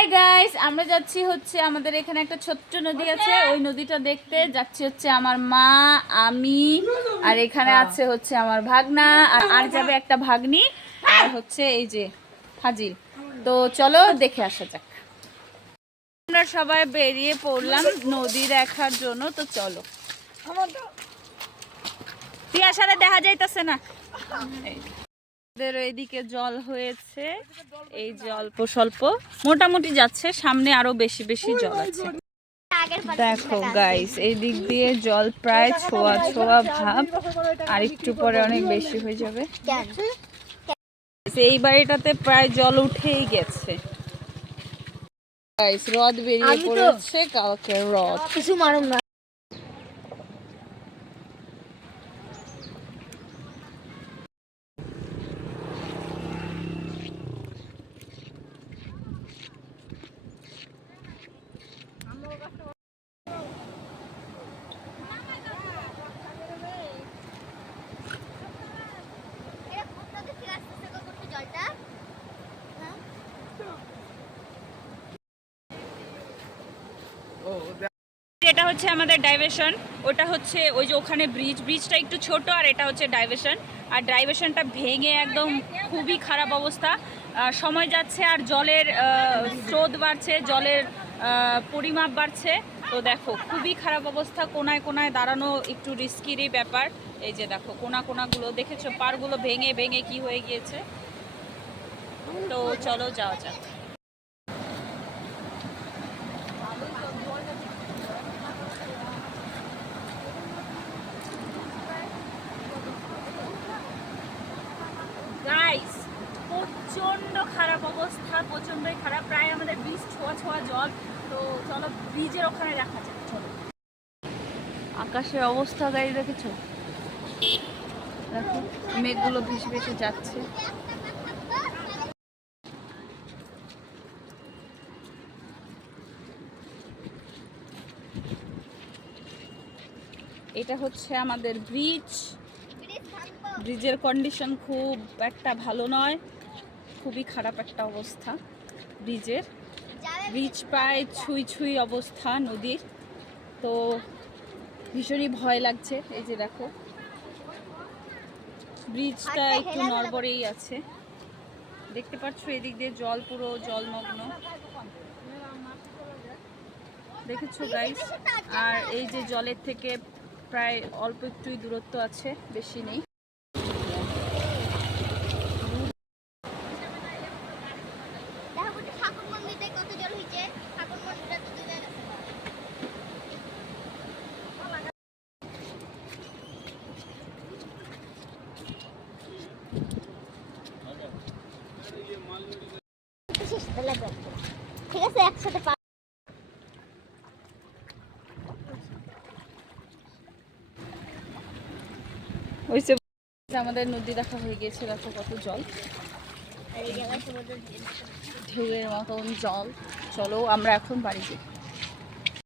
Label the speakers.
Speaker 1: Hi guys আমরা যাচ্ছি হচ্ছে আমাদের এখানে একটা ছোট্ট নদী আছে। ওই নদীটা দেখতে যাচ্ছি হচ্ছে আমার মা আমি আর এখানে আছে হচ্ছে আমার ভাগনা আর আর যাবে একটা ভাগ্নি আর হচ্ছে এই যে হাজির। তো চলো দেখে আসা যাক। আমরা সবাই বেরিয়ে পড়লাম নদী দেখার জন্য তো চলো। পিয়াসারে দেখা যাইতাছে না? এই। আমাদের এইদিকে জল হয়েছে। এই অল্প স্বল্প মোটামুটি যাচ্ছে সামনে আরও বেশি বেশি জল আছে। দেখো গাইস এই দিক দিয়ে জল প্রায় ছোঁয়া ছোঁয়া ভাব। আর একটু পরে অনেক বেশি হয়ে যাবে। এই বাড়িটাতে প্রায় জল উঠেই গেছে। গাইস রদ বেরিয়ে পড়েছে কালকে রদ
Speaker 2: কিছু মারুম না।
Speaker 1: এটা হচ্ছে আমাদের ডাইভারশন ওটা হচ্ছে ওই যে ওখানে ব্রিজ ব্রিজটা একটু ছোট আর এটা হচ্ছে ডাইভারশন আর ডাইভারশনটা ভেঙে একদম খুবই খারাপ অবস্থা। সময় যাচ্ছে আর জলের স্রোত বাড়ছে, জলের পরিমাপ বাড়ছে। তো দেখো, খুবই খারাপ অবস্থা। কোনায় কোনায় দাঁড়ানো একটু রিস্কিরই ব্যাপার। এই যে দেখো, কোনা কোনাগুলো দেখেছ? পারগুলো ভেঙে ভেঙে কি হয়ে গিয়েছে? তো চলো যাওয়া যাক গাইস প্রচণ্ড খারাপ অবস্থা প্রচন্ডই খারাপ। প্রায় আমাদের ব্রিজ ছোঁয়া ছোঁয়া জল। তো চলো ব্রিজের ওখানে দেখা যাক চলো। আকাশের অবস্থা গাড়ি দেখেছ? দেখো মেঘগুলো ভেসে ভেসে যাচ্ছে। এটা হচ্ছে আমাদের ব্রিজ ব্রিজের কন্ডিশন খুব একটা ভালো নয়। খুবই খারাপ একটা অবস্থা ব্রিজের। ব্রিজ প্রায় ছুঁই ছুঁই অবস্থা নদীর। তো ভীষণই ভয় লাগছে এই যে দেখো। ব্রিজটা একটু নড়বড়েই আছে। দেখতে পাচ্ছ এদিক দিয়ে জল পুরো জলমগ্ন। দেখেছ গাইস আর এই যে জলের থেকে প্রায় অল্প একটুই দূরত্ব আছে বেশি নেই
Speaker 2: ঠাকুর মন্দিরে কত জল হয়েছে ঠাকুর মন্দিরটা তো ডুবে গেছে ঠিক আছে একসাথে
Speaker 1: আমাদের নদী দেখা হয়ে গেছে দেখো কত জল। ঢেউয়ের মতন জল। চলো আমরা এখন বাড়ি যাই।